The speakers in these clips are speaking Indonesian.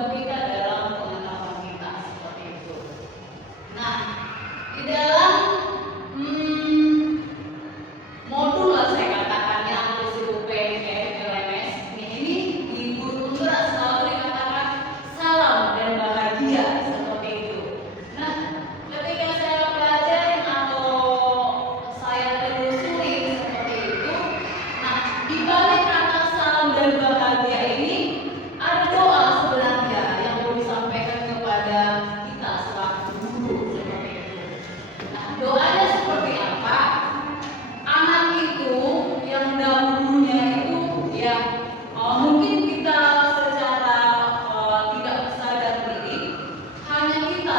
membantu kita dalam pengetahuan kita seperti itu. Nah, di dalam modul lah saya katakannya amplitude LMS ini di guru penggerak selalu dikatakan salam dan bahagia seperti itu. Nah, ketika saya pelajarin atau saya telusuri seperti itu, nah di balik kata salam dan bahagia ini ada doa sebenarnya yang mau disampaikan kepada kita selaku guru seperti itu. Nah, doanya seperti apa? Anak itu yang dahulunya itu ya mungkin kita secara tidak sadar diri hanya kita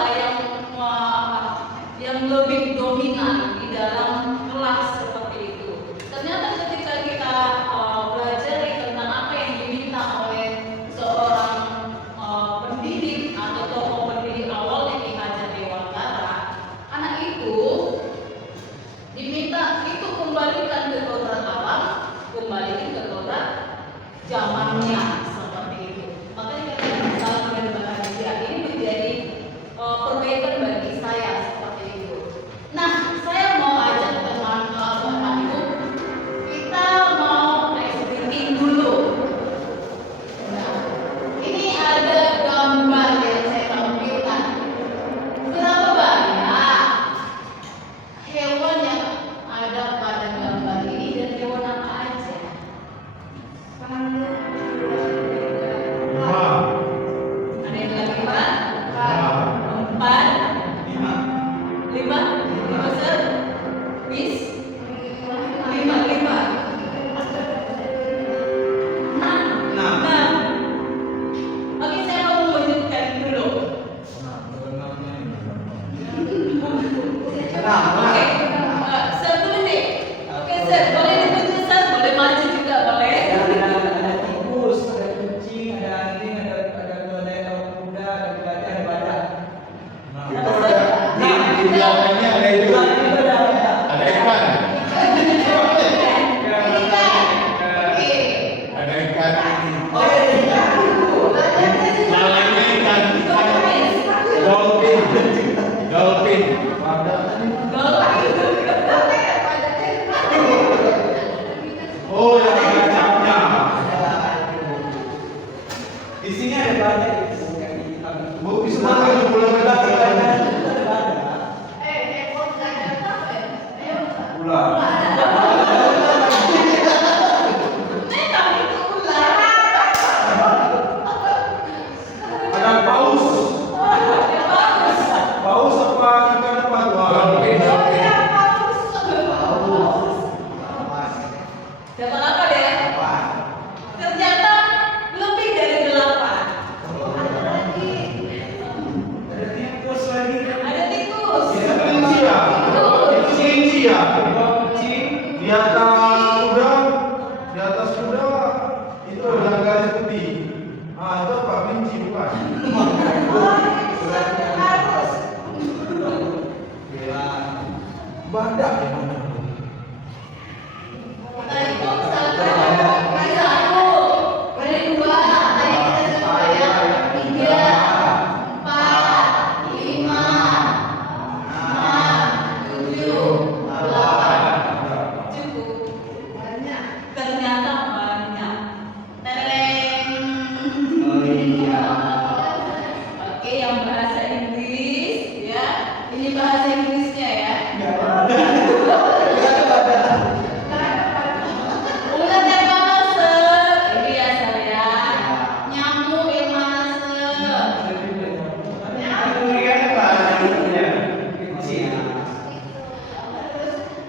yang lebih dominan di dalam kelas seperti itu. Ternyata ketika kita belajar tentang apa yang diminta oleh seorang pendidik atau tokoh pendidik awalnya di Hajar Dewantara, anak itu diminta itu kembalikan ke kodrat alam, kembalikan ke kodrat zamannya seperti itu. Makanya kata salam dan bahagia ini menjadi perbaikan bagi saya seperti itu. Nah, saya mau ajak teman Bapak Ibu, kita mau exploring dulu. Nah, ini ada gambar yang saya tampilkan. Berapa banyak hewan yang ada pada gambar ini dan hewan apa aja? Ada yang bilang 5, 4, 5, sir, bis, 5, 6. Oke, saya mau menunjukkan dulu. Oke, sir dulu nih. Oke, sir, boleh ditunjuk, sir, boleh maju juga boleh. Ada tikus, ada kucing, ada anjing, ada kuda, ada gajah, ada badak. Itu di belakangnya ada itu. Ada ikan. Ada ikan ini. Namanya ikan dolphin. Dolphin. Oh, yang kacangnya. Di sini ada badak. Bu, semua itu pulang ke belakang. Ular. Ada paus. Paus apa ikan apa tuh? Dolphin. Dapat apa deh? Ternyata lebih dari 8. Ada tikus lagi. Ada tikus. Itu kelinci ya? Itu kelinci ya? Kucing. Di atas kuda itu ada garis putih. Ah, itu apa? Kelinci bukan? Badak ya? Tadi itu satu, tadi 1, tadi 2, tadi kita coba ya 3, 4, 5, 6, 7, 8. Cukup banyak. Ternyata banyak. Tereng. Oke, yang bahasa Inggris ya. Ini bahasa Inggrisnya ya. Ular yang mana, Sir? Ini ya, saya. Nyamuk yang mana, Sir?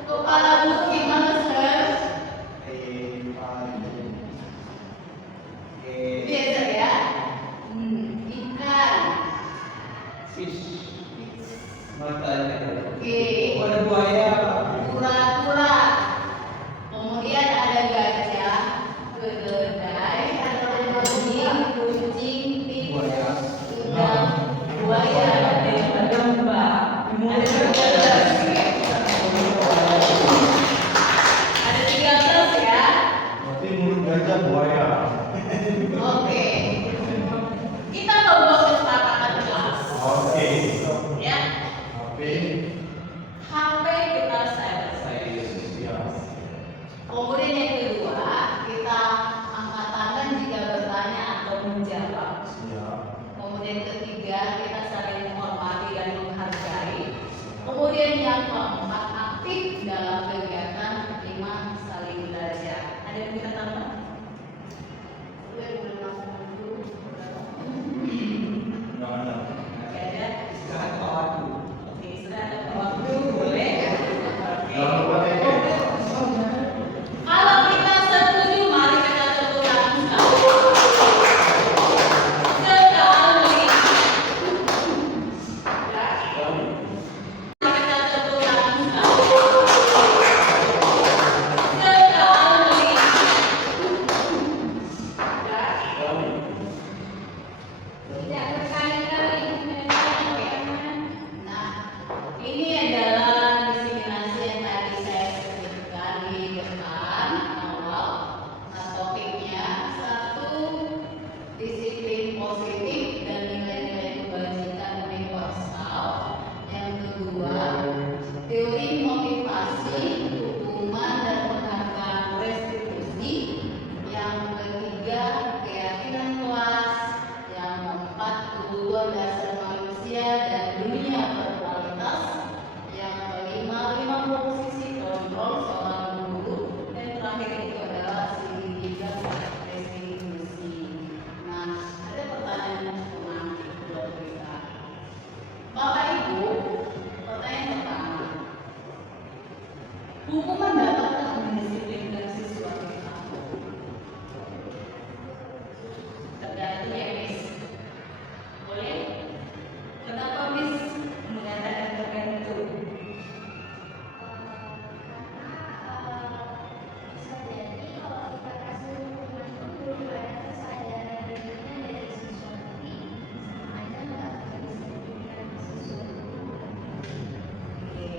Kepala burung yang mana, Sir? Biasa ya. Ikan. Oke. Ada buaya. Kura-kura. Kemudian ada gajah, keledai, anjing, kucing, tikus, udang, buaya, dan domba. Ada 13. Ada 13 ya. Berarti mulut gajah buaya. Oke. Kita Siap. Kemudian ketiga, kita saling menghormati dan menghargai. Kemudian yang keempat, aktif dalam kegiatan. 5, saling belajar. Ada yang kita tambah? Undang-undang. Oke, ada. Istirahat waktu. Oke, sudah ada waktu, boleh. Jangan lupa Oke. teke. Kalau kita setuju, mari kita tepuk tangan sekali. Ini adalah diseminasi yang tadi saya sebutkan di depan awal. Nah, topiknya 1, disiplin positif dan nilai-nilai kebajikan universal. Yang kedua, teori motivasi, hukuman dan penghargaan restitusi. Yang ketiga, keyakinan kelas. Yang keempat, kebutuhan dasar manusia dan dunia berkualitas. Yang kelima, 5 posisi kontrol seorang guru. Dan terakhir itu adalah segitiga restitusi. Nah, ada pertanyaan yang menarik buat kita. Bapak Ibu, pertanyaan pertama, hukuman dapatkah mendisiplinkan siswa kita? Tergantung ya, Miss. Boleh? Kenapa Miss mengatakan tergantung? Bisa jadi kalau kita kasih hukuman itu dulu ada kesadaran dirinya dari siswa nanti sama aja nggak akan disiplinkan siswa itu. Oke,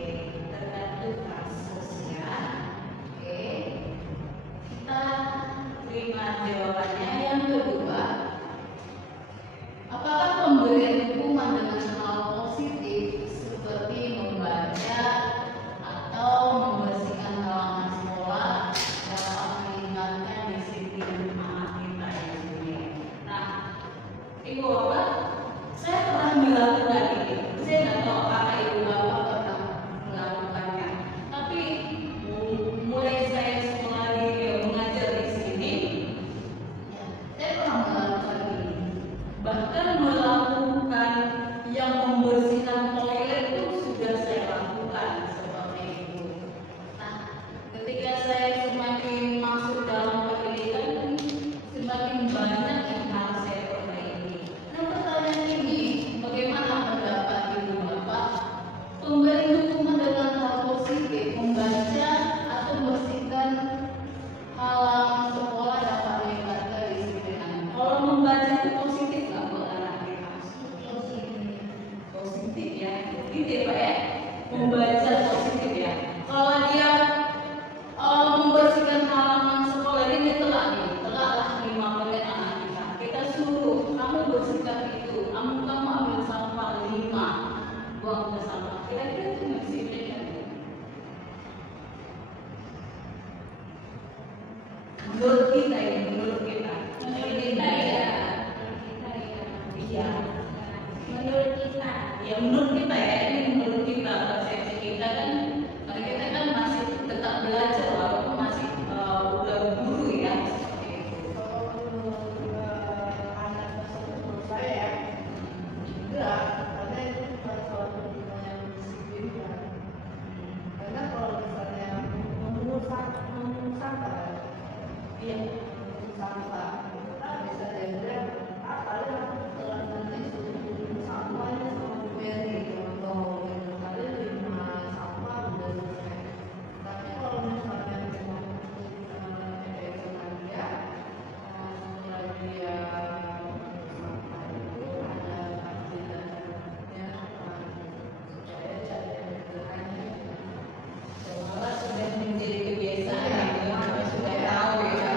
tergantung kasusnya. Oke, kita terima jawabannya. Yang kedua, apakah pemberian hukuman dengan hal positif seperti membaca atau membersihkan halaman sekolah dapat meningkatkan disiplin anak kita ini? Nah, Ibu Bapak, saya pernah melakukan ini. Saya nggak tahu apakah Ibu Bapak pernah melakukannya. Tapi mulai saya sekolah mengajar di sini, ya, saya pernah melakukan ini. Bahkan melakukan yang membersihkan toilet itu sudah saya lakukan seperti itu. Nah, ketika saya semakin masuk dalam pendidikan, semakin banyak yang harus saya perbaiki. Nah, pertanyaan ini, bagaimana pendapat Ibu Bapak? Pemberi hukuman dengan hal positif, membaca atau membersihkan halaman sekolah dapat meningkatkan disiplin. Kalau membaca itu positif nggak buat anak kita? Positif ya, gitu ya Pak ya. Membaca positif ya. Kalau dia membersihkan halaman sekolah ini telaklah 5 menit anak kita. Kita suruh kamu bersihkan itu, kamu ambil sampah 5, buang ke sampah. Kira-kira itu disiplin kan? Menurut kita ya, menurut kita. Menurut kita ya. Iya. Menurut kita, Ya menurut kita ya, ini menurut kita, persepsi kita kan, karena kita kan masih tetap belajar walaupun masih udah guru ya, seperti itu. Kalau menurut anak tersebut menurut saya enggak, karena itu bukan suatu hubungan yang didisiplinkan. Karena kalau misalnya memungut sampah, Iya. memungut sampah, kita bisa jadi apa ya? Setelah nanti suruh sampahnya sama Bu Mary, contoh yang kali 5 sampah udah selesai. Tapi kalau misalnya memang keesokan dia, setelah dia sampah itu ada pasti dasarnya apa supaya jadi bertanya. Malah sudah menjadi kebiasaan ya, kita sudah tahu ya.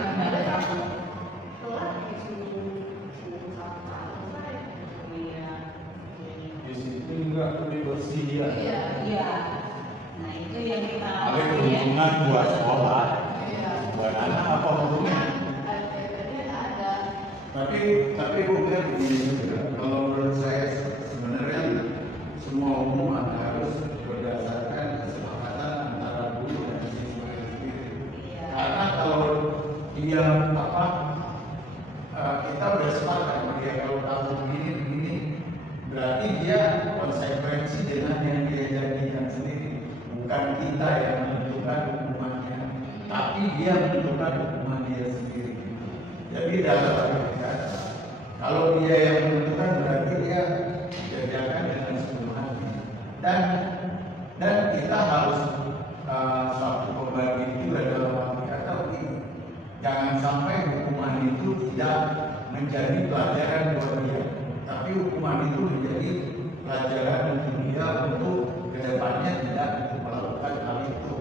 Telah disuruh sampah selesai. Iya. Disiplin enggak lebih bersih ya. Iya. Iya. Nah itu yang kita Ada lakukan ya. keuntungan buat sekolah, Iya. buat anak apa untungnya? Ada. Tapi bukan begini juga. Kalau menurut saya sebenarnya semua hubungan harus berdasarkan kesepakatan antara guru dan siswa itu sendiri. Karena kalau dia kita udah sepakat sama dia kalau kamu begini, berarti dia konsekuensi dengan yang dia janjikan sendiri. Bukan kita yang menentukan hukumannya, tapi dia menentukan hukuman dia sendiri. Jadi dalam kalau dia yang menentukan berarti dia kerjakan dengan sepenuh hati. Dan kita harus suatu pembagi itu adalah arti kata begini. Jangan sampai hukuman itu tidak menjadi pelajaran buat dia, tapi hukuman itu menjadi pelajaran untuk dia untuk kedepannya tidak melakukan hal itu.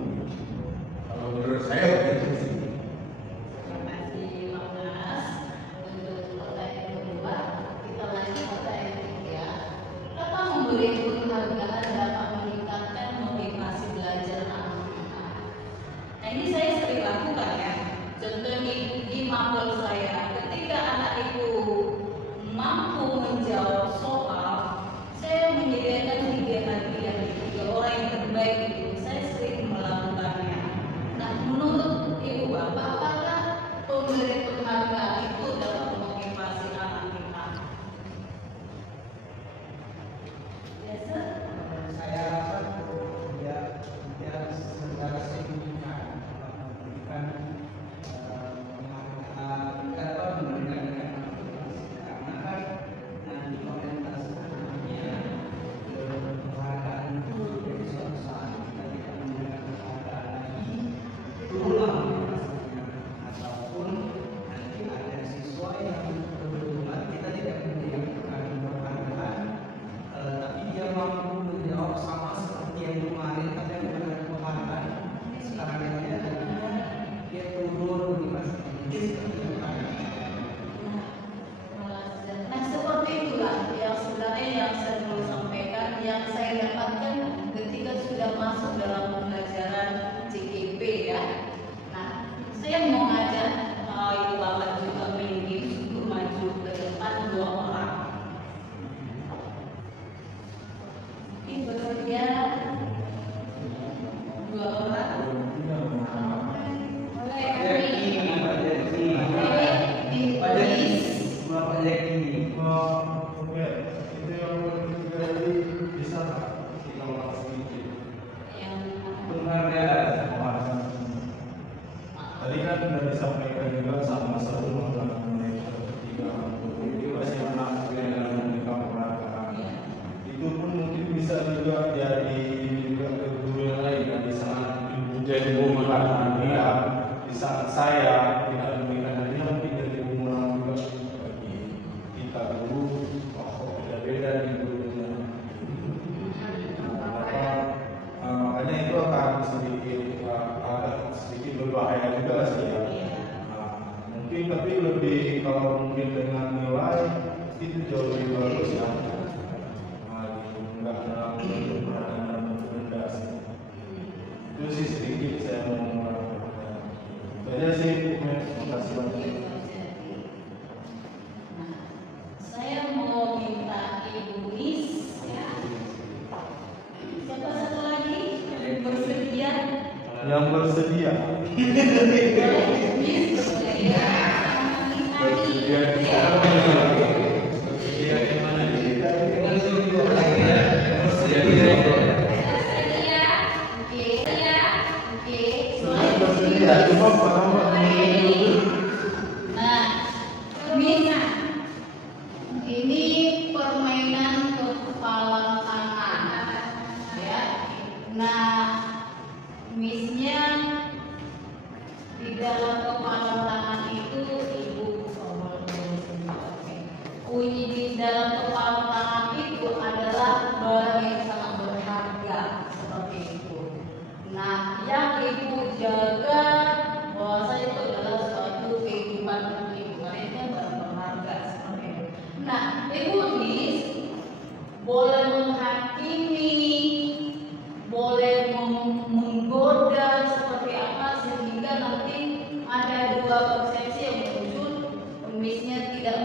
Kalau menurut saya begitu sih. Terima kasih Pak Mas. Untuk pertanyaan kedua, kita lanjut pertanyaan ketiga. Apa memberi penghargaan dapat meningkatkan motivasi belajar anak kita? Nah, ini saya sering lakukan ya. Contoh di mapel saya, ketika anak itu mampu menjawab soal, saya menyediakan 3 hadiah, 3 orang yang terbaik itu. Saya sering melakukannya. Nah, menurut Ibu Bapak, apakah pemberi penghargaan itu dapat memotivasi anak kita? Biasa? Saya rasa dia secara signifikan memberikan memberikan karena kan nanti orientasinya penghargaan itu dari suatu saat kita tidak memberikan penghargaan lagi berulang ataupun nanti ada siswa yang kebetulan kita tidak memberikan penghargaan tapi dia mampu menjawab sama seperti yang kemarin ada yang memberikan penghargaan sekarang dia turun di masa Nah, seperti itulah yang sebenarnya yang saya mau sampaikan, yang saya dapatkan ketika sudah masuk dalam pembelajaran CKP ya. Nah, saya mau ngajak Ibu Bapak juga memimpin untuk maju ke depan 2 orang. Ini bekerja 2 orang. Tadi kan sudah disampaikan juga sama satu mengenai ketiga itu masih anak dalam memberikan penghargaan. Itu pun mungkin bisa juga jadi juga ke guru yang lain yang bisa menjadi bumerang dia di saat saya tidak memberikan hadiah mungkin jadi bumerang juga bagi kita guru. Oh, beda-beda nih gurunya. Makanya itu akan sedikit agak sedikit berbahaya juga sih ya. Mungkin tapi lebih kalau mungkin dengan nilai itu jauh lebih bagus ya. Enggak terlalu rendah sih. Itu sih sedikit saya mau mengatakan. Saja sih, terima kasih banyak. Saya mau minta Ibu Nis ya. Siapa satu lagi yang bersedia? Yang bersedia. Nis bersedia. Bersedia di sana. Bersedia di mana nih? Bersedia di sana. Bersedia. Cuma Nah, ini permainan kepalan tangan, ya. Nah, misnya di dalam kepalan tangan itu Ibu kunci di dalam kepalan tangan itu adalah barang yang sangat berharga seperti itu. Nah, yang Ibu jaga bahwa itu adalah suatu kehidupan Ibu, karena itu barang berharga seperti itu. Nah, Ibu Nis boleh menghakimi, boleh menggoda seperti apa sehingga nanti ada 2 persepsi yang muncul, misnya tidak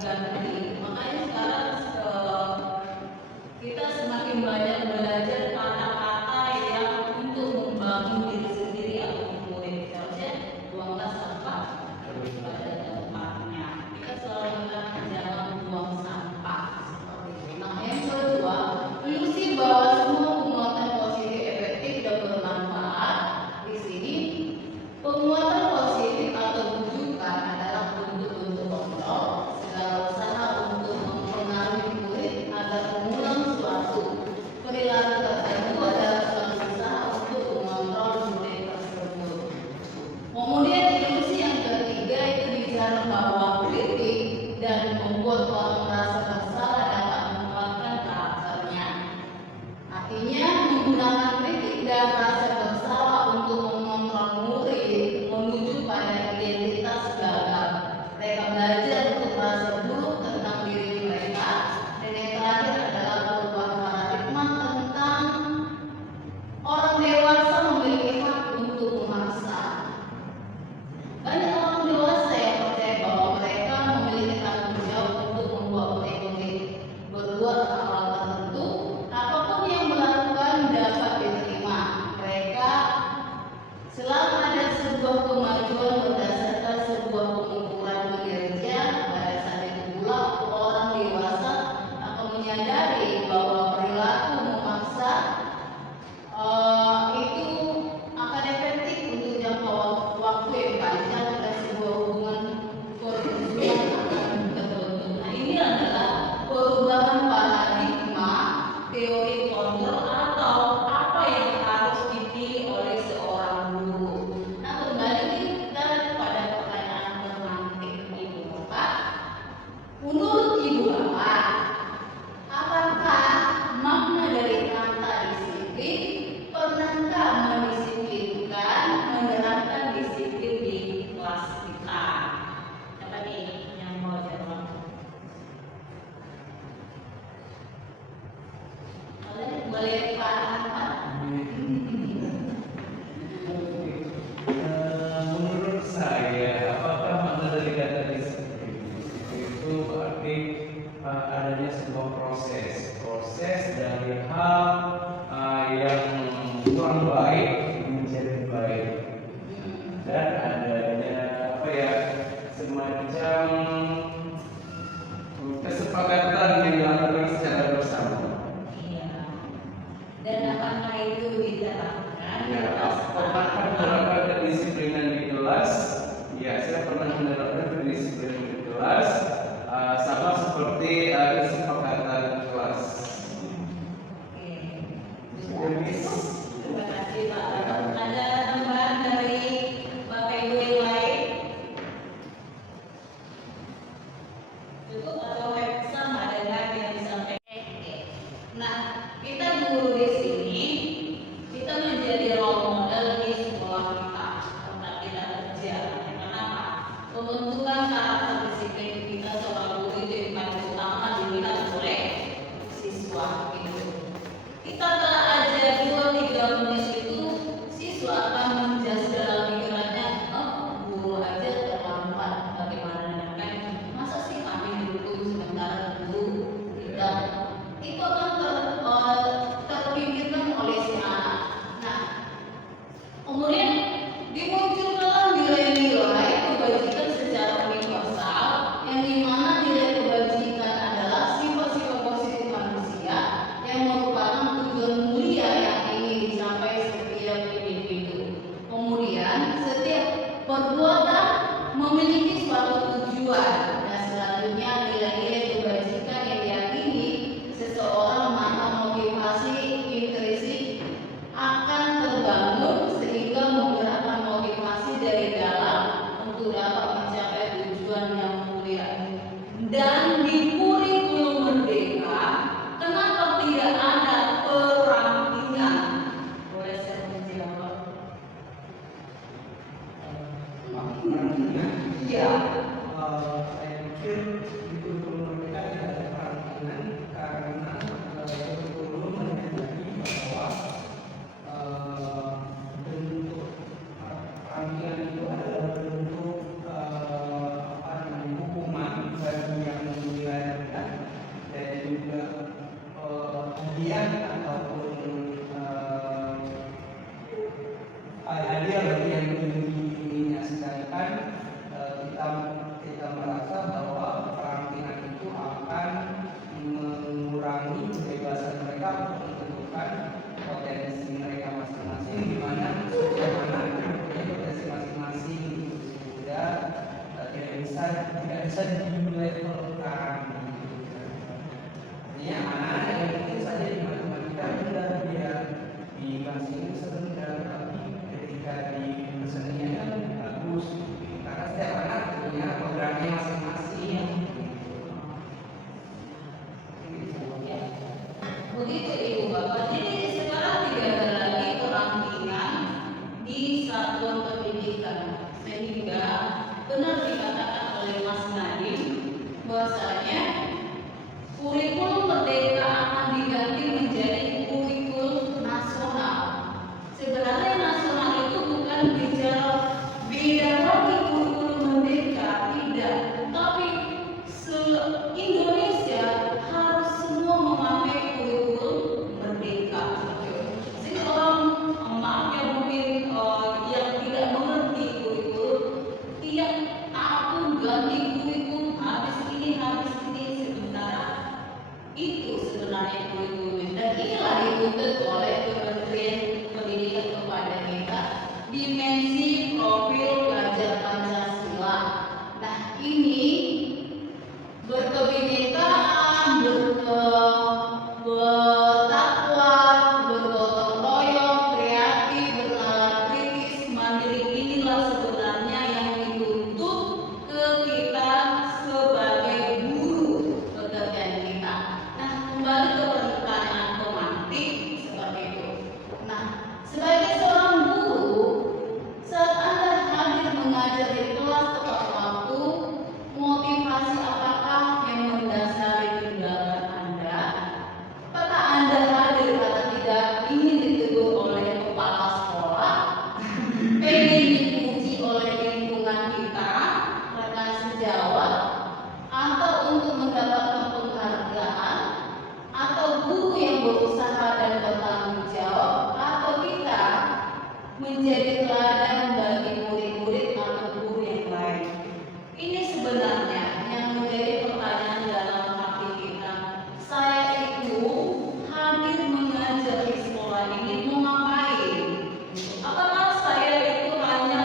ganti. Makanya sekarang kita semakin banyak belajar kata-kata yang untuk membangun diri sendiri atau murid. Seharusnya buanglah sampah pada tempatnya. Kita selalu mengatakan jangan buang sampah seperti itu. Nah, yang kedua, ilusi bahwa semua penguatan positif efektif dan bermanfaat. Di sini penguatan positif atau bujukan adalah bentuk-bentuk kontrol segala usaha untuk mempengaruhi murid agar mengulang suatu perilaku tertentu adalah suatu usaha untuk mengontrol murid tersebut. Kemudian ilusi yang ketiga itu bicara bahwa kritik dan membuat orang merasa bersalah dapat menguatkan karakternya. Artinya menggunakan kritik dan rasa bersalah untuk mengontrol murid menuju pada identitas gagal. Mereka belajar untuk merasa buruk tentang diri mereka. Dan yang terakhir adalah perubahan paradigma tentang orang dewasa memiliki hak untuk memaksa. Banyak orang dewasa yang percaya bahwa mereka memiliki tanggung jawab untuk membuat murid berbuat hal tertentu. Apapun yang melakukan dapat diterima. Mereka selama ada sebuah kemajuan berdasarkan sebuah pengukuran kinerja, pada saat itu pula orang dewasa akan menyadari bahwa perilaku memaksa itu akan efektif untuk jangka waktu yang panjang dan sebuah hubungan permusuhan akan terbentuk. Nah, ini adalah perubahan paradigma teori kontrol atau apa yang harus dipilih oleh seorang guru. Nah, kembali kita pada pertanyaan pemantik Ibu Bapak. Menurut Ibu Bapak, apakah makna dari kata disiplin? Pernahkah mendisiplinkan, menerapkan disiplin di kelas kita? Siapa nih yang mau jawab? Boleh Pak Ahmad? Menurut saya, apakah makna dari kata disiplin? Itu berarti adanya sebuah proses dari hal yang kurang baik menjadi baik, dan adanya semacam kesepakatan yang dilakukan secara bersama. Iya. Dan apakah itu diterapkan? Ya, pernah menerapkan kedisiplinan di kelas? Ya, saya pernah menerapkan kedisiplinan di kelas, sama seperti kesepakatan kelas. Oke. Jenis. Terima kasih Pak. Ada tambahan dari Bapak Ibu yang lain? Cukup atau sama dengan yang disampaikan? Nah, kita guru di sini, kita menjadi role model di sekolah kita tempat kita kerja. Kenapa? Pembentukan karakter disiplin kita seorang guru itu yang paling utama dilihat oleh siswa itu. Kita telah ajar 2-3 menit itu, siswa akan menjas dalam pikirannya, guru aja terlambat, bagaimana kan? Masa sih kami duduk sementara guru tidak? Itu akan terpikirkan oleh si anak. Nah, kemudian dimunculkan nilai-nilai kebajikan secara universal, yang dimana nilai kebajikan adalah sifat-sifat positif manusia yang merupakan tujuan mulia yang ingin dicapai setiap individu. Kemudian setiap perbuatan memiliki suatu tujuan. Dan selanjutnya nilai-nilai kebajikan yang diyakini seseorang maka motivasi intrinsik akan terbangun sehingga menggerakkan motivasi dari dalam untuk dapat mencapai tujuan yang mulia. Dan di kurikulum merdeka, kenapa tidak ada perampingan? Boleh saya menjawab? Iya. Saya pikir di kurikulum mereka tidak ada perampingan karena kurikulum menyadari bahwa bentuk perampingan itu adalah bentuk hukuman bagi yang tidak bisa dilevelkan. Artinya anak-anak yang mungkin saja di matematika mudah, dia di bahasa Inggris sebentar, tapi ketika di kesenian kan bagus. Karena setiap anak punya programnya masing-masing. Ya. Begitu Ibu Bapak. Jadi sekarang tidak ada lagi perampingan di satuan pendidikan, sehingga benar dikatakan oleh Mas Nadiem bahwasanya kurikulum merdeka akan diganti menjadi kurikulum nasional. Sebenarnya nasional itu bukan bicara beda lagi kurikulum merdeka, tidak, tapi se-Indonesia harus semua memakai kurikulum merdeka. Sehingga orang, maaf ya mungkin yang tidak mengerti kurikulum, tiap tahun ganti kurikulum, habis ini sebenarnya itu sebenarnya kurikulum, dan inilah dituntut oleh Kementerian Pendidikan kepada kita, dimensi profil pelajar Pancasila. Nah ini berkebinekaan, bertakwa, bergotong royong, kreatif, bernalar kritis, mandiri, inilah sebenarnya yang dituntut ke kita sebagai guru pekerjaan kita. Nah kembali ke pertanyaan pemantik seperti itu. Nah sebagai seorang guru, saat Anda hadir mengajar di kelas tepat waktu, motivasi apakah yang mendasari tindakan Anda? Apakah Anda hadir karena tidak ingin ditegur oleh kepala sekolah, pengen dipuji oleh lingkungan kita, rekan sejawat, atau untuk mendapatkan penghargaan, atau guru yang berusaha dan bertanggung jawab, atau kita menjadi teladan bagi murid-murid atau guru yang lain? Ini sebenarnya yang menjadi pertanyaan dalam hati kita. Saya itu hadir mengajar di sekolah ini mau ngapain? Apakah saya itu hanya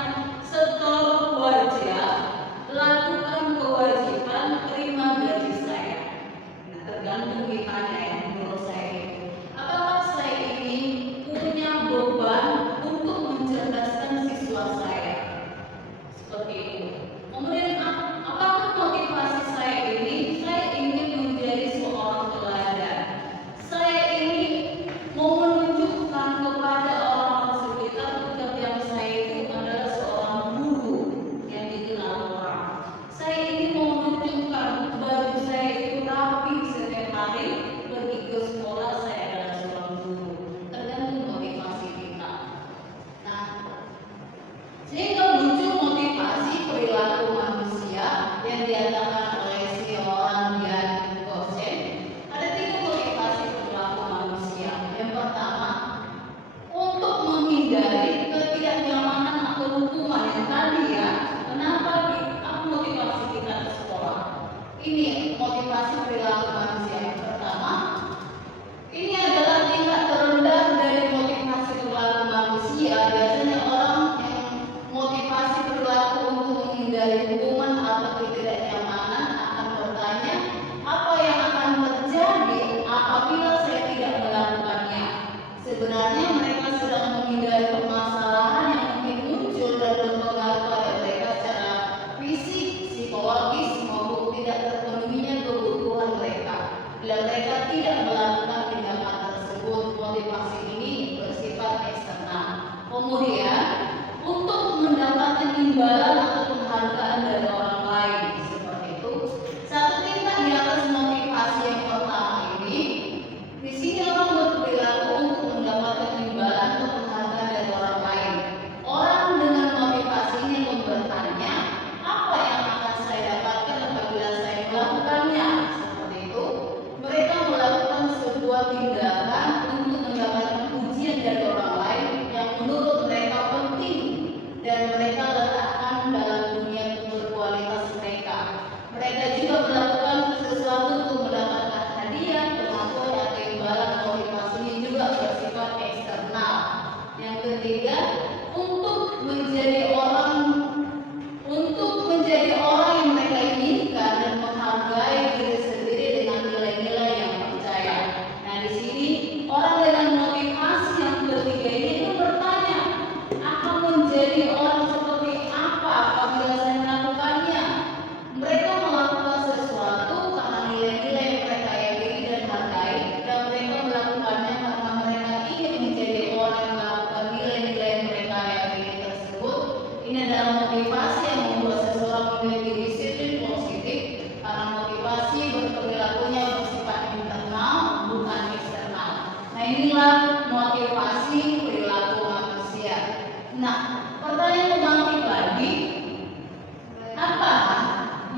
setor wajah, lakukan kewajiban, terima gaji saya? Nah, tergantung kitanya ya, menurut saya itu. Apakah saya ini punya beban untuk mencerdaskan siswa saya? Seperti itu. Kemudian apakah motivasi saya ini? Saya ingin menjadi seorang teladan. Saya ini mau menunjukkan kepada orang-orang sekitar pekerjaan saya itu adalah seorang guru yang dikenal orang. Saya ini mau menunjukkan baju saya itu rapi setiap hari pergi ke sekolah, saya adalah seorang guru. Tergantung motivasi kita. Nah, sehingga muncul motivasi perilaku manusia yang diadakan oleh seorang Dian Gosen. Ada 3 motivasi perilaku manusia. Yang pertama, untuk menghindari ketidaknyamanan atau hukuman yang tadi ya. Kenapa apa motivasi kita ke sekolah? Ini motivasi perilaku manusia. Yang pertama, ini adalah tingkat terendah dari motivasi perilaku manusia. Biasanya orang yang motivasi perilaku untuk menghindari hukuman atau ketidaknyamanan akan bertanya, apa yang akan terjadi apabila saya tidak melakukannya? Sebenarnya mereka sedang menghindari permasalahan yang mungkin muncul dan berpengaruh pada mereka secara fisik, psikologis, maupun tidak terpenuhinya kebutuhan mereka bila mereka tidak melakukan tindakan tersebut.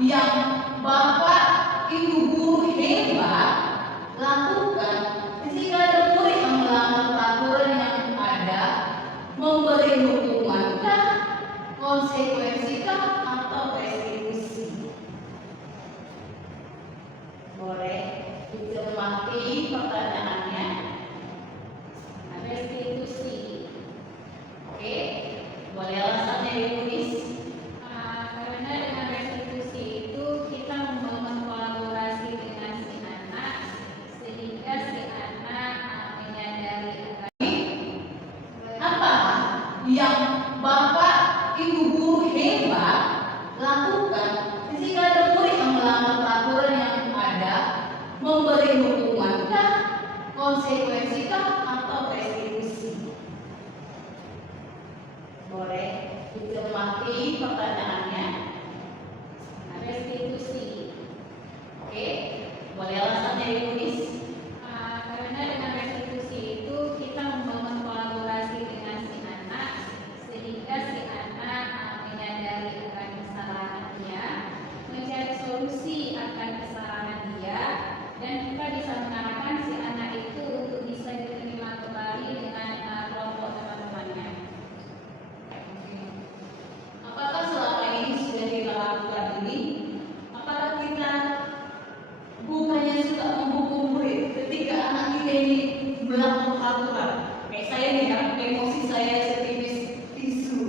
yang Bapak Ibu guru hebat lakukan ketika ada murid yang melanggar peraturan yang ada, memberi hukumankah, konsekuensikah, atau restitusi? Boleh dicermati pertanyaannya. Restitusi. Oke, boleh alasannya ditulis. Karena dengan restitusi itu kita membangun kolaborasi dengan si anak sehingga si anak menyadari Apa yang Bapak Ibu guru hebat lakukan ketika ada murid yang melanggar peraturan yang ada, memberi hukumankah, konsekuensikah, atau restitusi? Boleh dicermati pertanyaannya. restitusi. Oke, boleh alasannya ditulis. Karena dengan restitusi itu kita membangun kolaborasi dengan si anak sehingga si anak menyadari akan kesalahan dia, mencari solusi akan kesalahan dia, dan kita bisa mengarahkan si anak itu untuk bisa diterima kembali dengan kelompok teman-temannya. Apakah selama ini sudah kita lakukan ini? Apakah kita bukannya suka menghukum murid ketika anak kita ini melanggar peraturan? Kayak saya nih ya, emosi saya setipis tisu.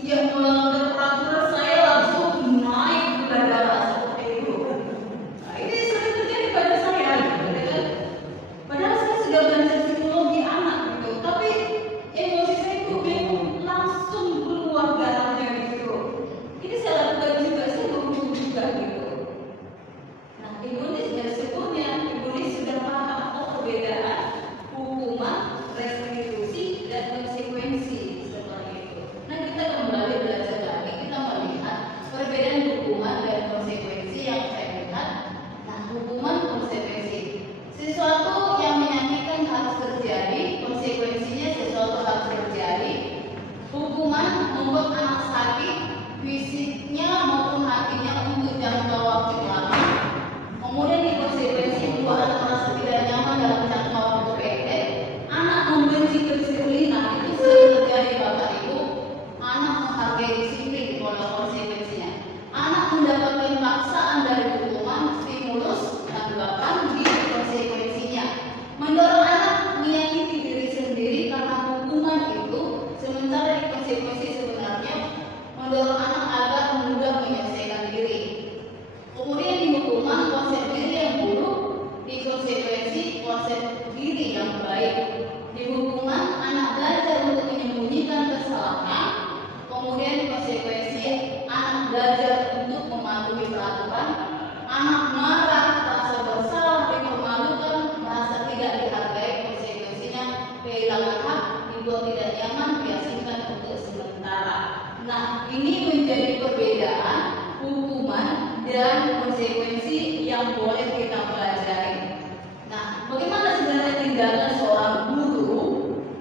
Dia melanggar peraturan, saya langsung naik gula darah seperti itu. Nah, ini sering terjadi pada saya, gitu kan? Padahal saya sudah belajar psikologi anak gitu, tapi emosi saya itu memang langsung keluar darahnya gitu. Ini saya lakukan juga, saya berhukum juga gitu. Nah, Indonesia syukurnya Indonesia sudah paham perbedaan hukuman, restitusi, dan konsekuensi seperti itu. Nah, kita kembali belajar lagi, kita melihat perbedaan hukuman dan konsekuensi yang saya lihat. Nah, hukuman, konsekuensi, sesuatu yang menyakitkan harus terjadi, konsekuensinya sesuatu harus terjadi. Hukuman membuat anak sakit fisiknya maupun hatinya untuk jangka waktu lama. Kemudian di konsekuensi membuat anak merasa tidak nyaman dalam jangka waktu pendek. Anak membenci kedisiplinan, itu sering terjadi Bapak Ibu. Anak menghargai disiplin oleh konsekuensinya. Anak mendapatkan paksaan dari hukuman, stimulus, tanggapan di konsekuensinya. Mendorong anak menyakiti diri sendiri karena hukuman itu, sementara di konsekuensi sebenarnya mendorong anak agar mudah menyelesaikan diri. Kemudian di hukuman konsep diri yang buruk, di konsekuensi konsep diri yang baik. Di hukuman anak belajar untuk menyembunyikan kesalahan, kemudian di konsekuensi anak belajar untuk mematuhi peraturan. Anak marah, rasa bersalah, dipermalukan, merasa tidak dihargai, konsekuensinya kehilangan hak, dibuat tidak nyaman, diasingkan untuk sementara. Nah, ini menjadi perbedaan hukuman dan konsekuensi yang boleh kita pelajari. Nah, bagaimana sebenarnya tindakan seorang guru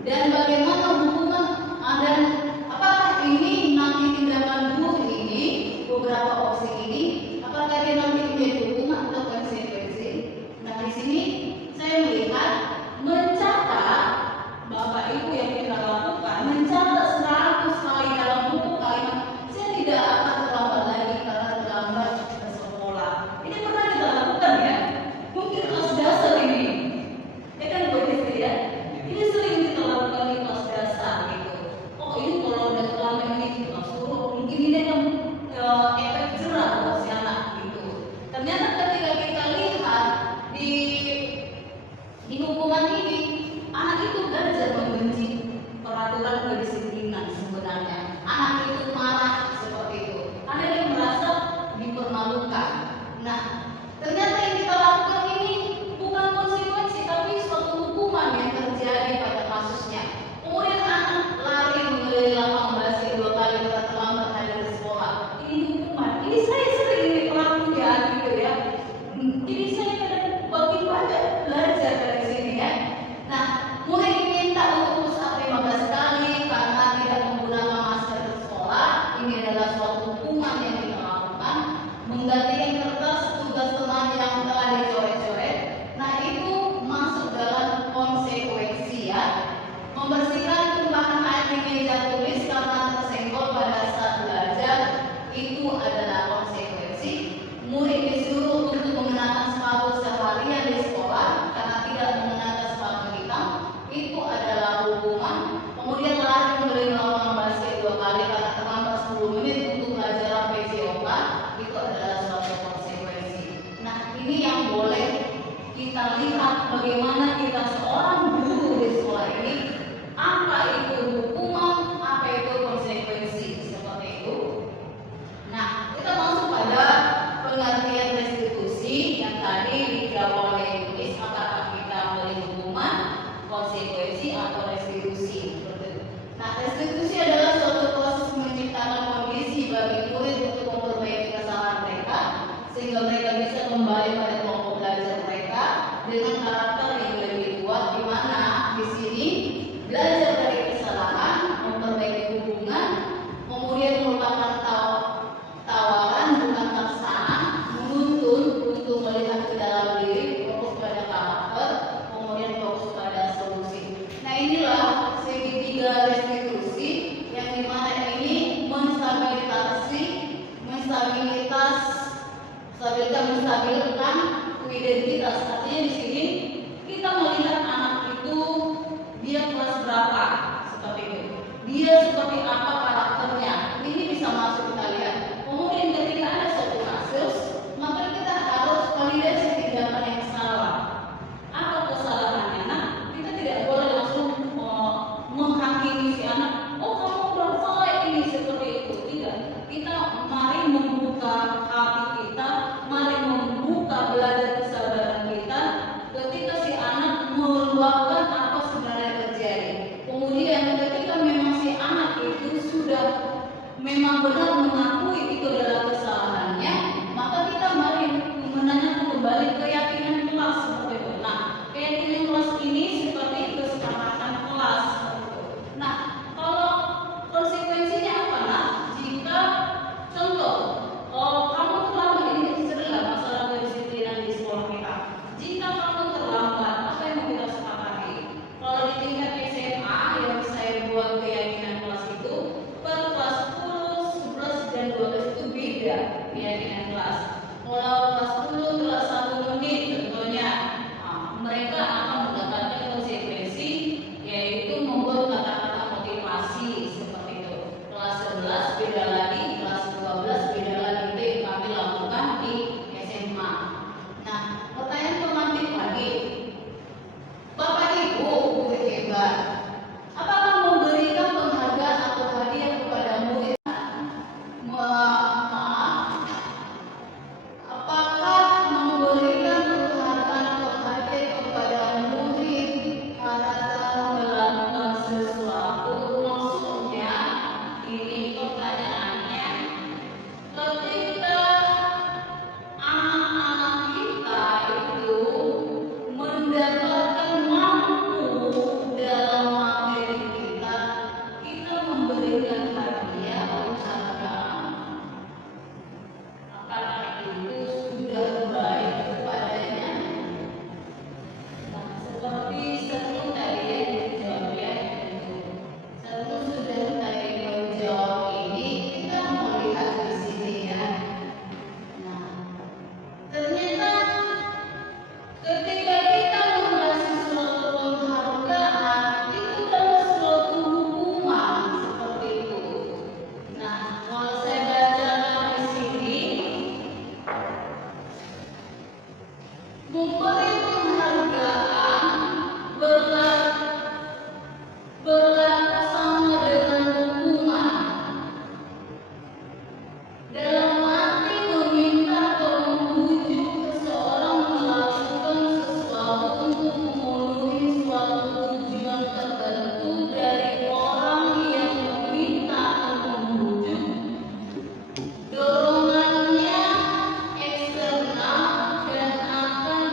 dan bagaimana hukuman dan apakah ini nanti tindakan guru ini, beberapa opsi ini, apakah dia nanti menjadi hukuman atau konsekuensi? Nah, di sini saya melihat mencatat Bapak Ibu yang kita lakukan, mencatat 100 kali dalam buku kalimat, saya tidak akan terlambat lagi karena terlambat ke sekolah. Ini pernah kita lakukan ya. kita lihat bagaimana kita seorang guru di sekolah ini, apa itu hukuman, apa itu konsekuensi, seperti itu. Nah, kita masuk pada pengertian restitusi yang tadi dijawab oleh Yunis, apakah kita beri hukuman, konsekuensi, atau restitusi. Nah, restitusi adalah suatu proses menciptakan kondisi bagi murid untuk memperbaiki kesalahan mereka, sehingga mereka bisa kembali pada kelompok belajar mereka dengan karakter yang lebih kuat, di mana di sini belajar dari kesalahan, memperbaiki hubungan, kemudian merupakan tawaran bukan paksaan, menuntun untuk melihat ke dalam diri, fokus pada karakter, kemudian fokus pada solusi. Nah, inilah segitiga restitusi yang dimana ini menstabilkan identitas. Artinya di sini kita melihat anak itu dia kelas berapa, seperti itu. Dia seperti apa karakternya. Ini bisa masuk kita lihat. Kemudian ketika ada suatu kasus, maka kita harus validasi tindakan yang salah. Apa kesalahannya? Nah, kita tidak boleh langsung menghakimi si anak. Oh, kamu udah salah ini, seperti itu. Tidak. Kita mari membuka hati kita, mari membuka belajar kesabaran kita ketika si anak meluapkan apa sebenarnya terjadi. Kemudian ketika memang si anak itu sudah memang benar mengakui itu adalah kesalahannya, maka kita mari menanyakan kembali keyakinan kelas, seperti itu. Nah, keyakinan kelas ini seperti kesepakatan kelas. Nah, kalau konsekuensinya apa? Nah, jika contoh, kamu terlambat, ini sering masalah kedisiplinan di sekolah kita. Jika kamu terlambat, apa yang mau kita sepakati? Kalau di tingkat SMA yang saya buat keyakinan kelas itu, per kelas 10, 11, dan 12 itu beda keyakinan kelas. Kalau kelas 10 kelas 1 menit contohnya, mereka akan mendapatkan konsekuensi, yaitu membuat kata-kata motivasi, seperti itu. Kelas 11 beda lagi, kelas 12 beda lagi. Itu yang kami lakukan di SMA. Nah, pertanyaan pemantik lagi, Bapak Ibu guru hebat, apakah memberikan penghargaan atau hadiah kepada murid? Apakah memberikan penghargaan atau hadiah kepada murid karena telah melakukan sesuatu? Maksudnya, ini pertanyaannya, ketika anak-anak kita itu mendapatkan mampu dalam materi kita, kita memberikan hadiah atau penghargaan. Apakah itu sudah baik kepadanya? Nah, seperti sebelum tadi yang dijawab ya, sebelum sudah tadi menjawab ini, kita melihat di sini ya. Nah, ternyata ketika kita mengasih suatu penghargaan, itu adalah suatu hukuman, seperti itu. Nah, kalau saya bacakan di sini, memberi penghargaan berlaku sama dengan hukuman. Dalam arti meminta atau membujuk seseorang melakukan sesuatu untuk memenuhi suatu tujuan tertentu dari orang yang meminta atau membujuk. Dorongannya eksternal dan akan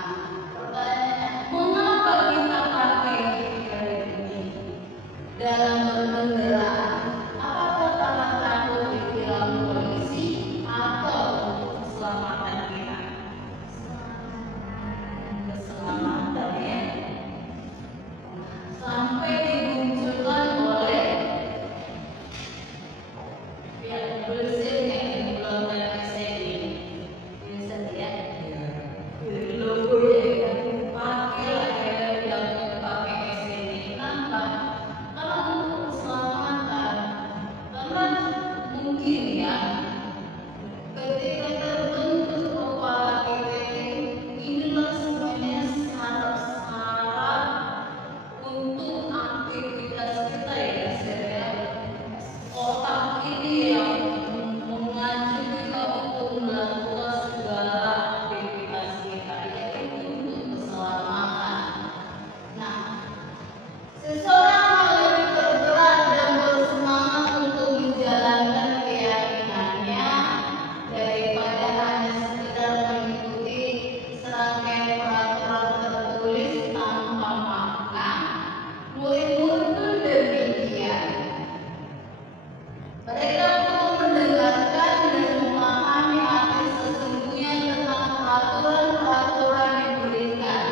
Nah, pertanyaannya, mengapa kita pakai helm ini dalam berkendaraan? Apakah karena takut ditilang polisi atau untuk keselamatan kita? Keselamatan ya. Sampai dimunculkan oleh pihak kepolisian yang mengeluarkan SNI. Vincent ya. Logo ya, pakai yang pakai SNI. Kenapa? Karena untuk keselamatan. Karena mungkin ya, ketika terbentuk kepala kita inilah sebenarnya syarat-syarat untuk aktivitas kita ya, saya otak ini yang mengacu kita untuk melakukan segala aktivitas kita, yaitu untuk keselamatan. Nah, seseorang yang lebih tergerak dan bersemangat untuk menjalankan keyakinannya daripada hanya sekedar mengikuti serangkaian peraturan tertulis tanpa makna. Murid-murid pun demikian. Mereka perlu mendengarkan dan memahami arti sesungguhnya tentang peraturan-peraturan yang diberikan.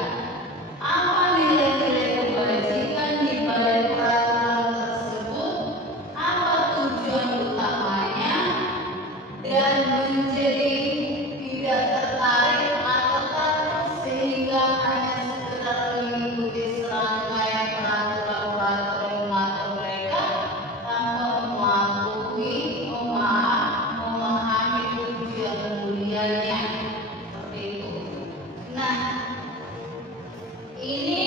Apa nilai-nilai kebajikan di balik peraturan tersebut? Apa tujuan utamanya? Dan menjadi tidak tertarik atau takut sehingga hanya sekedar mengikuti serangkaian peraturan-peraturan yang mengatur mereka tanpa memahami tujuan kemuliaannya. Seperti itu. Nah, ini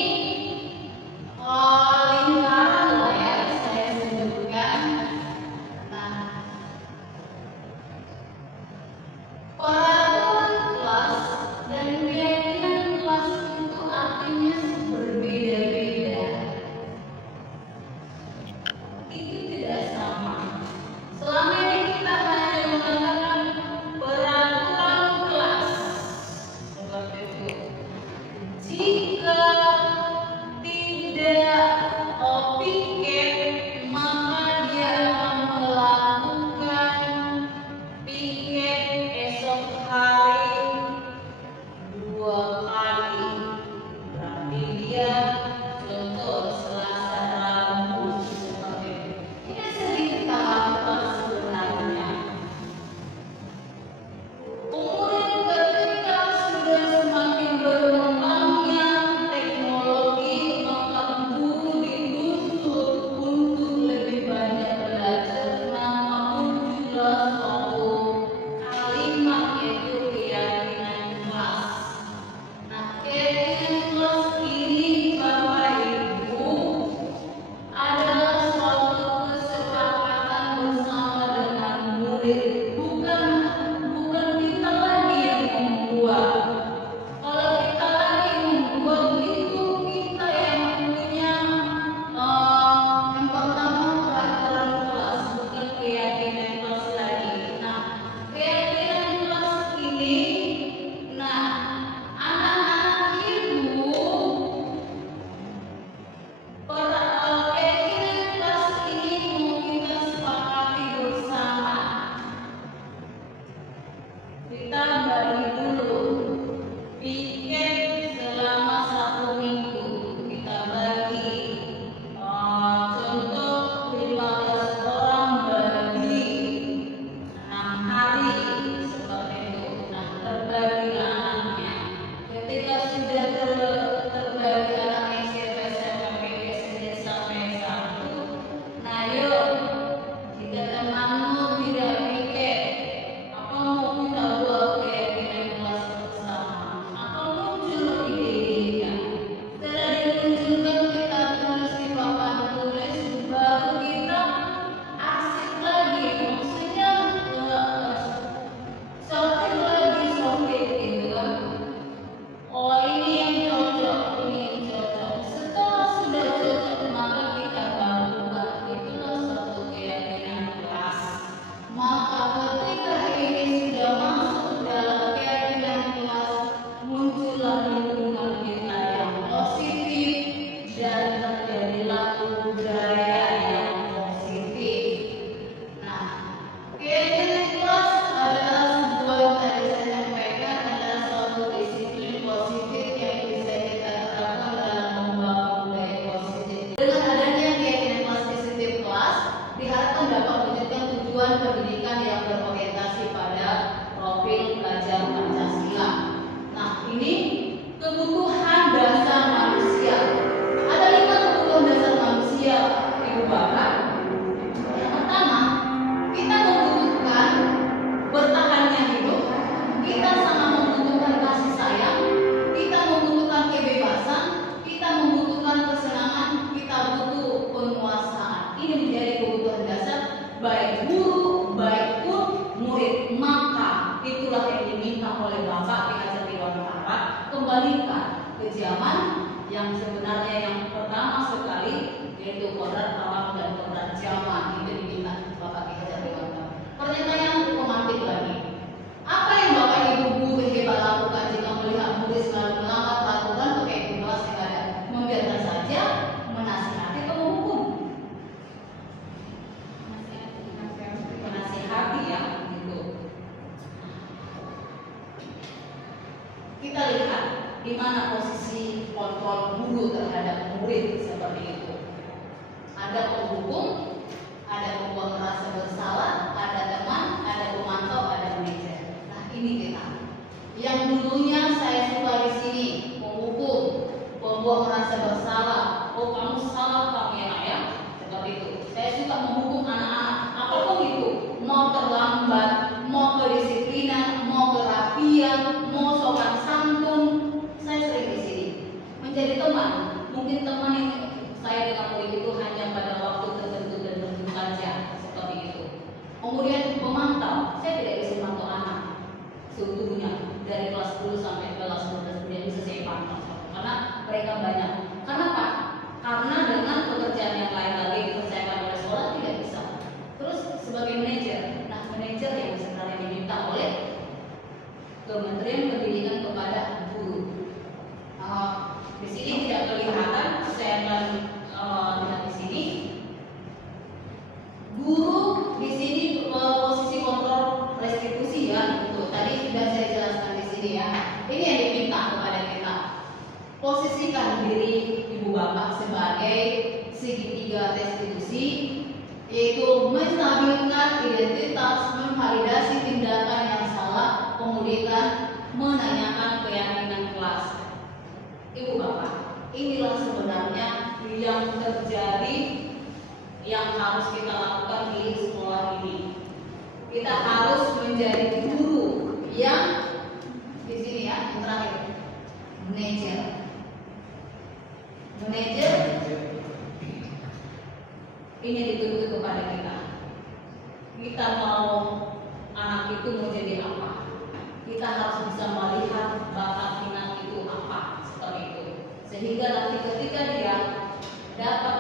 lingkaran lah ya saya sebutkan. Nah, peraturan kelas dan keyakinan kelas itu artinya berbeda-beda. Itu tidak sama. Selama ini kita hanya mengatakan peraturan kelas seperti itu. Jika tidak piket, maka dia akan melakukan piket esok hari 2 kali. Berarti dia contoh Selasa Rabu seperti itu. Ini sedikit tahapan sebenarnya. Kemudian ketika sudah semakin berkembangnya teknologi, maka guru dituntut untuk lebih banyak belajar. Maka muncullah suatu kalimat yaitu keyakinan kelas. Nah, keyakinan kelas ini Bapak Ibu adalah suatu kesepakatan bersama dengan murid. Bukan kita lagi yang membuat. Kalau kita lagi membuat itu kita yang punya yang pertama peraturan kelas, bukan keyakinan kelas lagi. Nah, keyakinan kelas ini, nah anak-anak ibu keyakinan kelas ini mau kita sepakati bersama. Kita bagi dulu piket selama 1 minggu. Kita bagi contoh 15 orang bagi 6 hari seperti itu. Nah, terbagi anaknya. Ketika sudah terbagi anaknya siapa SD sampai 1. Nah, yuk jika temanmu tidak piket, apa mau kita buat keyakinan kelas bersama? Atau muncul ide-idenya. Setelah dimunculkan kita tulis di papan tulis, baru kita asik lagi. Maksudnya sortir lagi gitu kan. Oh, ini yang lingkungan kita yang positif dan terjadilah budaya yang positif. Nah, kegiatan kelas adalah sebuah yang tadi saya sampaikan adalah suatu disiplin positif yang bisa kita terapkan dalam membangun budaya positif. Dengan adanya kegiatan kelas positif kelas diharapkan dapat mewujudkan tujuan pendidikan yang berorientasi pada profil belajar Pancasila. Nah, ini kebutuhan dasar manusia. Ada 5 kebutuhan dasar manusia, Ibu Bapak. Yang pertama, kita membutuhkan bertahannya hidup, kita sangat membutuhkan kasih sayang, kita membutuhkan kebebasan, kita membutuhkan kesenangan, kita butuh penguasaan. Ini menjadi kebutuhan dasar baik guru, baik pun murid. Maka itulah yang diminta oleh Bapak Ki Hajar Dewantara, kembalikan ke zaman yang sebenarnya yang pertama sekali, yaitu kodrat alam dan kodrat zaman. Itu diminta Bapak Ki Hajar Dewantara. Pertanyaan pemantik lagi, apa yang Bapak Ibu guru hebat lakukan jika melihat murid selalu melanggar peraturan atau kelas yang ada? Membiarkan saja, menasihati atau menghukum? Menasihati ya, gitu. Kita lihat di mana posisi kontrol guru terhadap murid seperti itu. Ada penghukum, ada pembuat merasa bersalah, ada teman, ada pemantau, ada manajer. Nah, ini kita. Yang dulunya saya suka di sini menghukum, pembuat merasa bersalah. Oh, kamu salah, kamu ya, nak, ya. Seperti itu. Saya suka menghukum anak-anak, apapun itu, mau terlambat, mau kedisiplinan, mau kerapian, mau sopan santun. Saya sering di sini menjadi teman. Mungkin teman yang saya dengan murid itu hanya pada waktu tertentu dan tertentu saja, seperti itu. Kemudian pemantau, saya tidak bisa memantau anak seutuhnya dari kelas 10 sampai kelas 12 kemudian bisa saya pantau karena mereka banyak. Kenapa? Karena dengan pekerjaan yang lain lagi dipercayakan oleh sekolah tidak bisa. Terus sebagai manajer, nah manajer yang sebenarnya diminta oleh Kementerian Pendidikan kepada guru. Di sini tidak kelihatan, saya akan lihat di sini. Guru di sini posisi kontrol restitusi ya, itu tadi sudah saya jelaskan di sini ya. Ini yang diminta kepada kita. Posisikan diri Ibu Bapak sebagai segitiga restitusi, yaitu menstabilkan identitas, memvalidasi tindakan yang salah, kemudian menanyakan keyakinan kelas. Ibu Bapak, inilah sebenarnya yang terjadi yang harus kita lakukan di sekolah ini. Kita harus menjadi guru yang di sini ya, yang terakhir, manajer. Manajer ini dituntut kepada kita. Kita mau anak itu mau jadi apa? Kita harus bisa melihat bakat minat itu apa, seperti itu. Sehingga nanti ketika dia dapat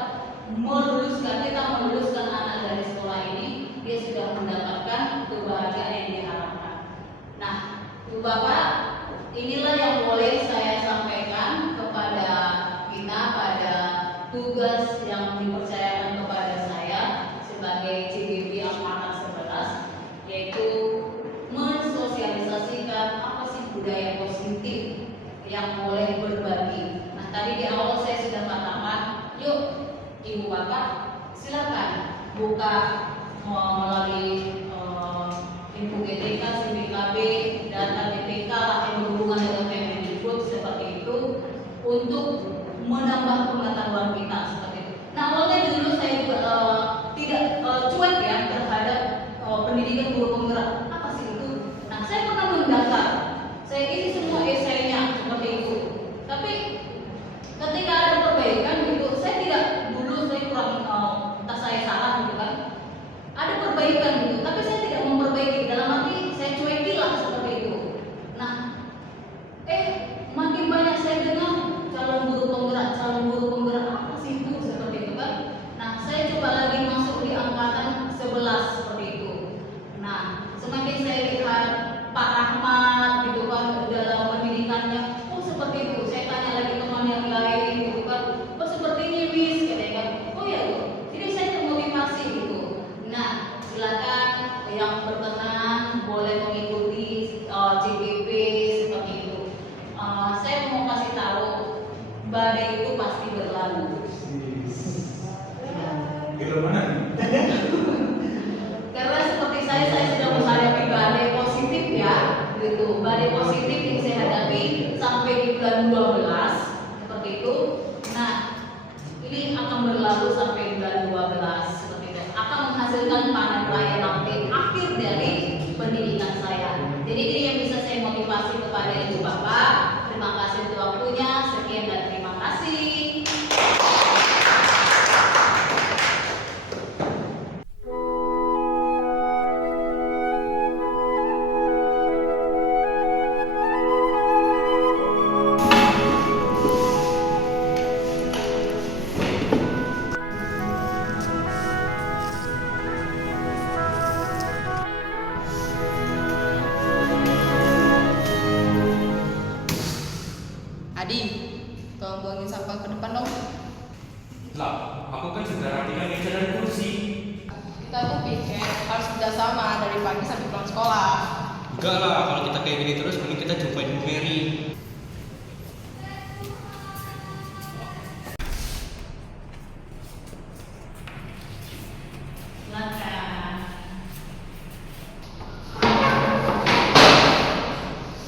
kita meluluskan anak dari sekolah ini, dia sudah mendapatkan kebahagiaan yang diharapkan. Nah, Ibu Bapak, inilah yang boleh saya sampaikan kepada kita pada tugas yang dipercayakan kepada saya sebagai CBB Angkatan 11, yaitu mensosialisasikan apa sih budaya positif yang boleh berbagi. Nah, tadi di awal saya sudah katakan, yuk Ibu Bapak silakan buka melalui info GTK, CBKB, data DPK yang berhubungan dengan Kemendikbud seperti itu untuk menambah pengetahuan kita seperti itu. Nah, awalnya dulu saya juga tidak cuek ya terhadap pendidikan guru penggerak. Apa sih itu? Nah, saya pernah mendaftar, saya isi semua esainya seperti itu. Tapi ketika ada perbaikan gitu, saya tidak dulu saya kurang entah saya salah gitu kan. Ada perbaikan gitu, tapi saya tidak memperbaiki dalam arti saya cuekilah seperti itu. Nah, makin banyak saya dengar calon guru penggerak apa sih itu seperti itu kan. Nah, saya coba lagi masuk di angkatan 11 seperti itu. Nah, semakin saya lihat Pak Rahmat gitu kan dalam pendidikannya, oh seperti badai itu pasti berlalu. Kilo mana nih? Karena seperti saya sudah menghadapi badai positif ya, gitu. Badai positif yang saya hadapi sampai di bulan 12 seperti itu. Nah, ini akan berlalu sampai bulan 12 seperti itu. Akan menghasilkan panen raya nanti akhir dari pendidikan saya. Jadi ini yang bisa saya motivasi kepada ibu bapak. Terima kasih untuk waktunya. Sekian dan terima kasih. Adi, tolong buangin sampah ke depan dong. Lah, aku kan sudah rapikan meja dan kursi. Kita tuh pikir harus kerjasama dari pagi sampai pulang sekolah. Enggak lah, kalau kita kayak gini terus mending kita jumpain Bu Mary.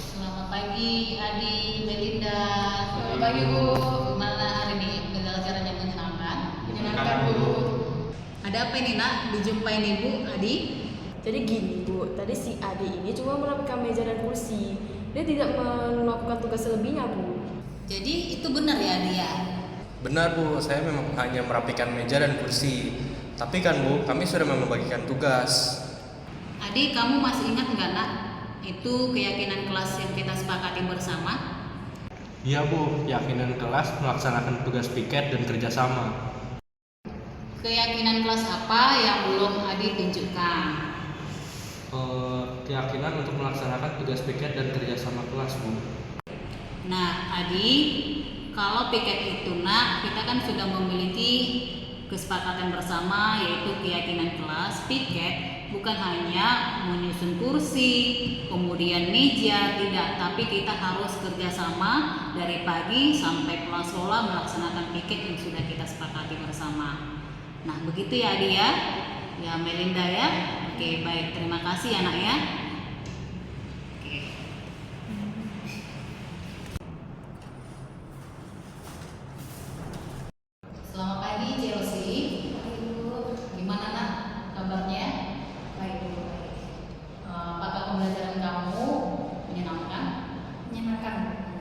Selamat pagi, Adi, Belinda. Selamat pagi, Bu. Gimana hari ini? Pembelajaran yang menyenangkan? Menyenangkan, Bu. Ada apa ini, Nak? Dijumpain Ibu, Adi? Jadi gini Bu, tadi si Adi ini cuma merapikan meja dan kursi. Dia tidak melakukan tugas selebihnya Bu. Jadi itu benar ya, Adi ya? Benar Bu, saya memang hanya merapikan meja dan kursi. Tapi kan Bu, kami sudah membagikan tugas. Adi, kamu masih ingat nggak, Nak? Itu keyakinan kelas yang kita sepakati bersama? Iya Bu, keyakinan kelas melaksanakan tugas piket dan kerjasama. Keyakinan kelas apa yang belum Adi tunjukkan? Keyakinan untuk melaksanakan tugas piket dan kerjasama kelas Bu. Nah, Adi, kalau piket itu, Nak, kita kan sudah memiliki kesepakatan bersama, yaitu keyakinan kelas. Piket bukan hanya menyusun kursi, kemudian meja, tidak, tapi kita harus kerjasama dari pagi sampai pulang sekolah melaksanakan piket yang sudah kita sepakati bersama. Nah, begitu ya, Adi ya? Ya, Melinda ya. Oke, baik, terima kasih anak ya. Oke. Selamat pagi, Chelsea. Gimana, Nak, kabarnya? Baik, Bu. Apakah pembelajaran kamu menyenangkan? Menyenangkan.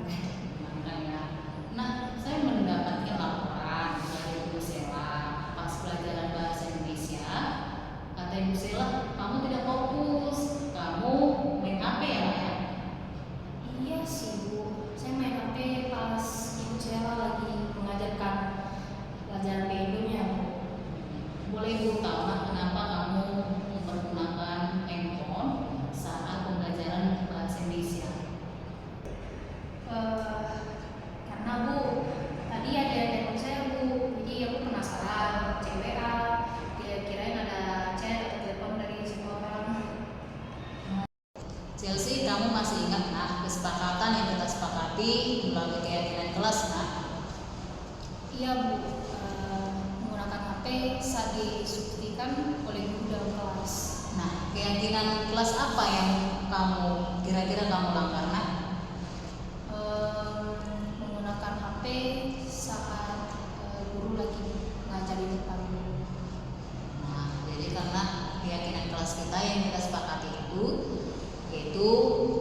Menyenangkan ya. Nah, saya mendapatkan laporan dari Ibu Sela pas pelajaran bahasa Indonesia. Kata Ibu Sela, kamu tidak fokus, kamu main HP ya, Nak ya? Iya sih, Bu. Saya main HP pas Ibu Sela lagi mengajarkan pelajaran PID-nya, Bu. Boleh Ibu tahu, Nak, kenapa kamu mempergunakan handphone saat pembelajaran bahasa Indonesia? Karena Bu, tadi ada telepon saya, Bu. Jadi aku penasaran cek WA, kira-kirain ada chat atau telepon dari seseorang. Chelsea, kamu masih ingat, Nak, kesepakatan yang kita sepakati melalui keyakinan kelas, Nak? Iya, Bu. Menggunakan HP saat diinstruksikan oleh guru dalam kelas. Nah, keyakinan kelas apa yang kira-kira kamu langgar, Nak? Menggunakan HP saat guru lagi ngajar di depan. Nah, jadi karena keyakinan kelas kita yang kita sepakati itu yaitu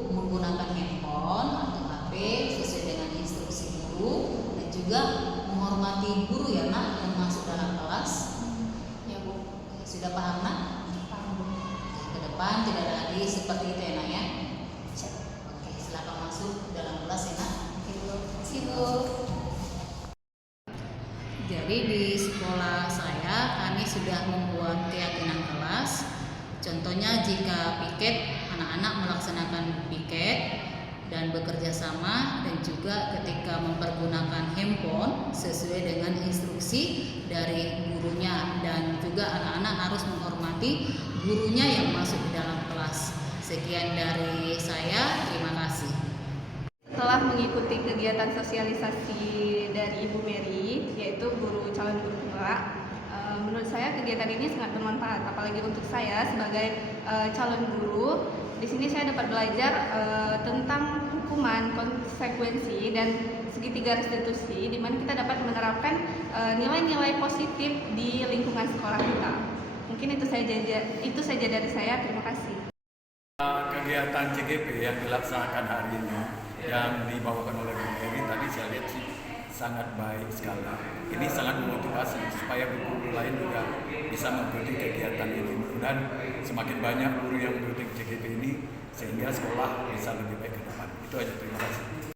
menggunakan handphone atau HP sesuai dengan instruksi guru dan juga menghormati guru ya, Nak, yang masuk dalam kelas. Ya, Bu. Sudah paham, Nak? Paham, Bu. Ke depan tidak ada lagi seperti itu ya, Nak ya. Siap. Oke, silakan masuk dalam kelas ya, Nak. Oke, Bu. Makasih, Bu. Jadi di sekolah saya kami sudah membuat keyakinan kelas. Contohnya jika piket, anak-anak melaksanakan piket dan bekerja sama, dan juga ketika mempergunakan handphone sesuai dengan instruksi dari gurunya, dan juga anak-anak harus menghormati gurunya yang masuk di dalam kelas. Sekian dari saya, terima kasih. Setelah setelah mengikuti kegiatan sosialisasi dari Ibu Mary, yaitu calon guru penggerak, menurut saya kegiatan ini sangat bermanfaat, apalagi untuk saya sebagai calon guru. Di sini saya dapat belajar tentang hukuman, konsekuensi, dan segitiga restitusi, di mana kita dapat menerapkan nilai-nilai positif di lingkungan sekolah kita. Mungkin itu saja dari saya. Terima kasih. Kegiatan CGP yang dilaksanakan hari ini yang dibawakan oleh Bu Mary tadi saya lihat sih sangat baik sekali. Ini sangat memotivasi supaya guru lain juga bisa mengikuti kegiatan ini. Dan semakin banyak guru yang mengikuti CGP ini sehingga sekolah bisa lebih baik ke depan. Itu aja, terima kasih.